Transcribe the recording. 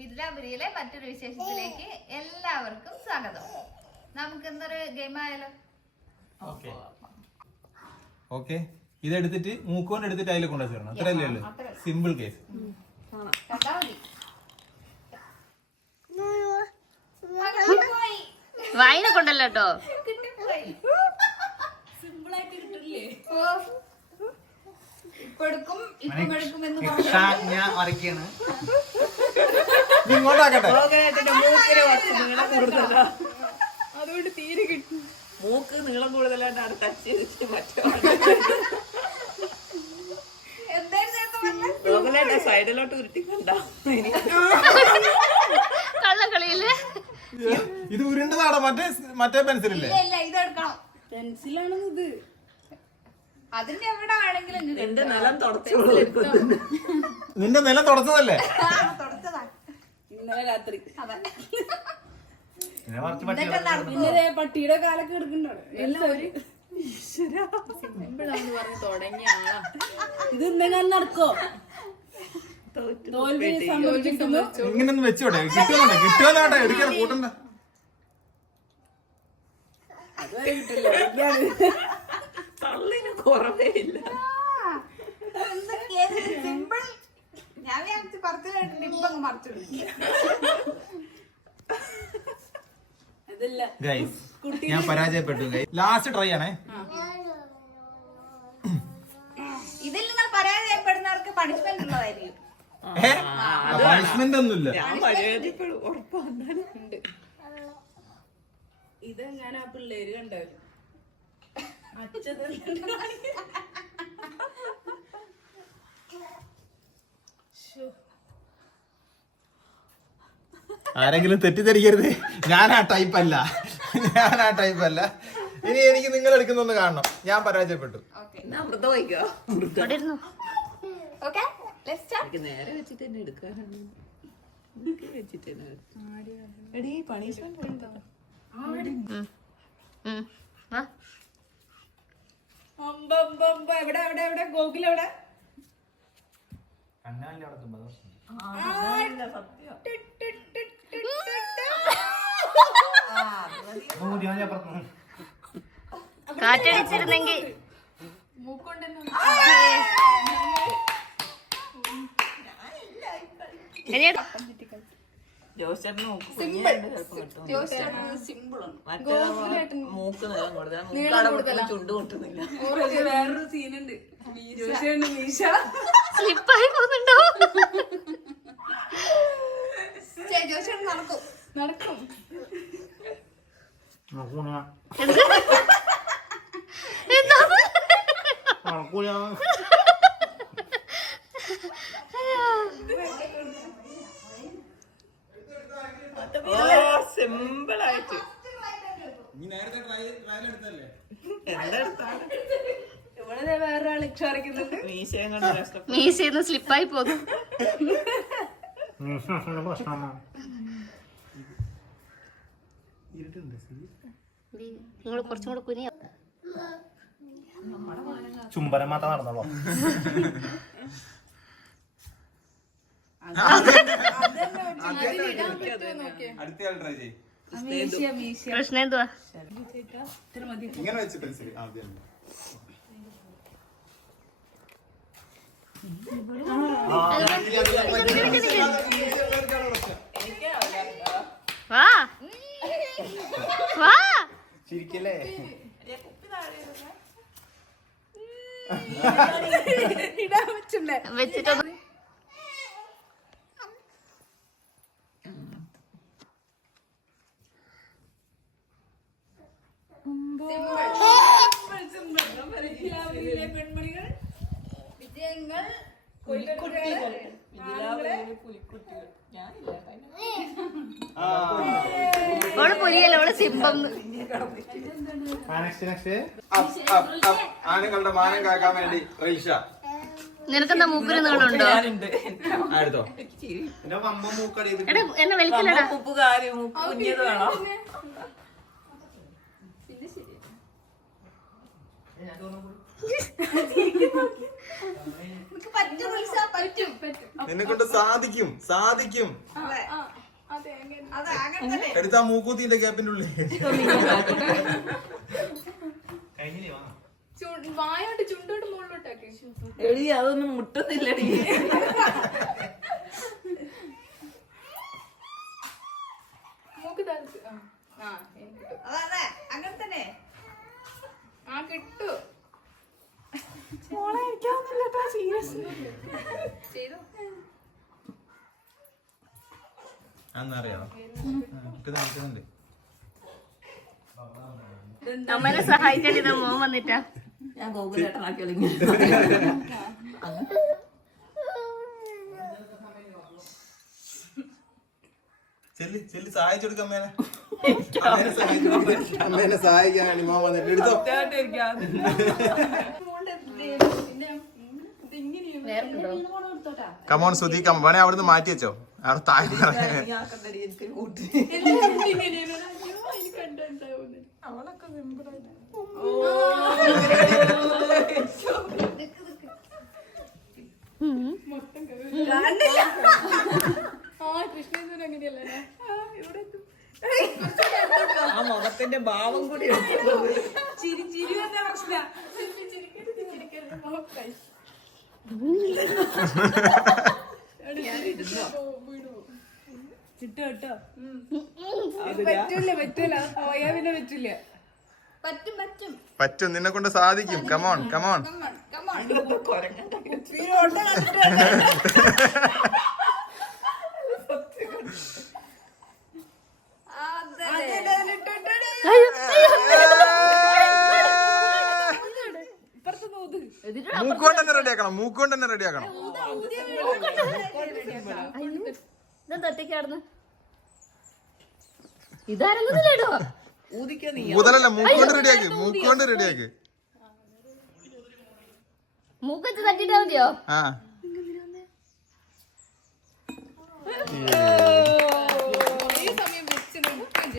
വിദ്യാപുരിയിലെ മറ്റൊരു വിശേഷത്തിലേക്ക് എല്ലാവർക്കും സ്വാഗതം. നമുക്ക് ഇന്നൊരു ഗെയിം ആയാലോ? ഓക്കെ, ഇതെടുത്തിട്ട് മൂക്കോണ്ട് എടുത്തിട്ട് അതിൽ കൊണ്ടു ചേരണം. അത്രയല്ലേ ഉള്ളൂ, സിമ്പിൾ കേസ്. വായന കൊണ്ടല്ലോ കേട്ടോ. ഞാൻ വരയ്ക്കാണ്. അതുകൊണ്ട് തീരെ കിട്ടും. മൂക്ക് നീളം കൂടുതലായിട്ടാണ് ടച്ച് ചെയ്തിട്ട് മറ്റേ സൈഡിലോട്ട് ഉരുട്ടിക്കൊണ്ടാ കള്ളക്കളിയില്. ഇത് ഉരുണ്ടതാണോ? മറ്റേ പെൻസിലല്ലേ? ഇതെടുക്കണം. പെൻസിലാണെന്ന് ഇത്. അതിന്റെ എവിടെ ആണെങ്കിലും എന്റെ നിലം തുടച്ചു. നിന്റെ നിലം തുടച്ചതല്ലേ? ഇന്നലെ രാത്രി പിന്നെ പട്ടിയുടെ കാലൊക്കെ എടുക്കണ്ടാണ് എല്ലാം ഒരു തുടങ്ങിയ ഇത് ഇന്നെങ്ങനെ നടക്കോ? തോൽവി സംഭവിച്ചിട്ടുണ്ടോ? ഇങ്ങനൊന്നും വെച്ചോട്ടെ, കിട്ടുമോട്ടെ എടുക്കാൻ കൂട്ടണ്ട. അതുവരെ കിട്ടില്ല. തള്ളിന് കുറവേ ഇല്ല. സിമ്പിൾ. ഞാൻ മറിച്ചു അതല്ല ഗൈസ്, ഞാൻ പരാജയപ്പെട്ടു. ലാസ്റ്റ് ട്രൈ ആണേ. ഇതിൽ നിങ്ങൾ പരാജയപ്പെടുന്നവർക്ക് പണിഷ്മെന്റ് ഉള്ളതായിരിക്കും. പണിഷ്മെന്റ് ഒന്നുമില്ല. ഞാൻ പരാജയപ്പെടും ഉറപ്പാണ്. ഇതെങ്ങനെ പിള്ളേര് കണ്ടവര് ആരെങ്കിലും തെറ്റിദ്ധരിക്കരുത്, ഞാൻ ആ ടൈപ്പ് അല്ല. ഇനി എനിക്ക് നിങ്ങൾ എടുക്കുന്നൊന്ന് കാണണം. ഞാൻ പരാജയപ്പെട്ടു. അമൃത വയ്ക്കോ? നേരെ വെച്ചിട്ട് തന്നെ എടുക്കാനാണ്. വെച്ചിട്ട് തന്നെ പണിഷ്മെന്റ് എവിടെ എവിടെ എവിടെ ഗോകുൽ എവിടെ? കാറ്റടിച്ചിരുന്നെങ്കിൽ മൂക്ക് നേരം കൊടുത്താൽ ചുണ്ട് കൊട്ടുന്നില്ല. വേറൊരു സീനുണ്ട്, മീശ സ്ലിപ്പായി പോകുന്നുണ്ടോ? നടക്കും. സിമ്പിൾ ആയിട്ട് ഇവിടെ വേറൊരാൾ ഇക്ഷറിക്കുന്നുണ്ട്. മീശയും കൊണ്ട് കഷ്ടപ്പെട്ടു. മീശന്ന് സ്ലിപ്പായി പോകും. നിങ്ങൾ കുറച്ചും കൂടെ കുനിയ. ചുംബനം മാത്രം നടന്നോളൂ. അടുത്തയാൾ ട്രൈ ചെയ്യും. പ്രശ്നം എന്തുവാ? ഇങ്ങനെ വെച്ച് പെൻസിൽ ആദ്യം. വാ വാ ചിരിക്കല്ലേ? വെച്ചിട്ടൊന്നും പെൺമണികൾ വിജയങ്ങൾ ഓള് പുലിയല്ല, ഓള് സിംബം. ആണുങ്ങളുടെ മാനം കാക്കാൻ വേണ്ടി റൈഷ. നിനക്കെന്താ മൂക്കിന് നീളമുണ്ടോ? എടുത്തോ. എടാ എന്നെ വലിക്കലടാ. ഉപ്പുകാരി മൂക്ക് കുഞ്ഞത് വേണോ? നിനക്ക് പറ്റും റിൽസ, പറ്റും. നിന്നെ കൊണ്ട് സാധിക്കും സാധിക്കും. അതെ. അതെ, അങ്ങനെ തന്നെ. എടുത്താ മൂക്കൂത്തിന്റെ ഗ്യാപ്പിന്റെ ഉള്ളിൽ കഴിഞ്ഞില്ലേ വാ. വായോട്ട് ചുണ്ടോട്ട് മുകളിലോട്ടാക്കി. എടി അതൊന്നും മുട്ടുന്നില്ലടി. മൂക്ക് താഴ്ത്ത്. അതെ, അങ്ങനെ തന്നെ. ആ കിട്ടു. ചെയ്തു. അന്നറിയാം കിട്ടുന്നുണ്ട്. അമ്മനെ സഹായിക്കാൻ ഇത് മോൻ വന്നിട്ടാ. ഞാൻ ഗോകുലേട്ടനാക്കി ഒളിഞ്ഞു. ചെല്ലി ചെല്ലി സഹായിച്ചെടുക്ക അമ്മേനെ. അമ്മേനെ സഹായിക്കാനാണ് മോൻ വന്നിട്ട് എടുത്തോ. കമോൺ സുധി കം വേണേ അവിടുന്ന് മാറ്റി വെച്ചോ. അവിടെ താഴെ ആ കൃഷ്ണേശ്വരൻ അങ്ങനെയല്ലേ? ഇവിടെ ആ മുഖത്തിന്റെ ഭാവം കൂടി ചിരി ചിരി തന്നെ പ്രശ്നം. ചിട്ടോ പറ്റൂല പറ്റൂല, പോയാ പിന്നെ പറ്റൂല. പറ്റും പറ്റും. പറ്റും, നിന്നെ കൊണ്ട് സാധിക്കും. Come on come on. മൂക്കൊണ്ട് തന്നെ റെഡിയാക്കണം, മൂക്കൊണ്ട് തന്നെ റെഡിയാക്കണം. ഇതെന്താ ഒറ്റയ്ക്കാടുന്നു? ഇതാരെങ്കിലോ ഊതിക്കോ നീ. മുതലല്ല, മൂക്കൊണ്ട് റെഡിയാക്ക്, മൂക്കൊണ്ട് റെഡിയാക്ക്. മൂക്കച്ച് തട്ടിട്ടാ മതിയോ? ആ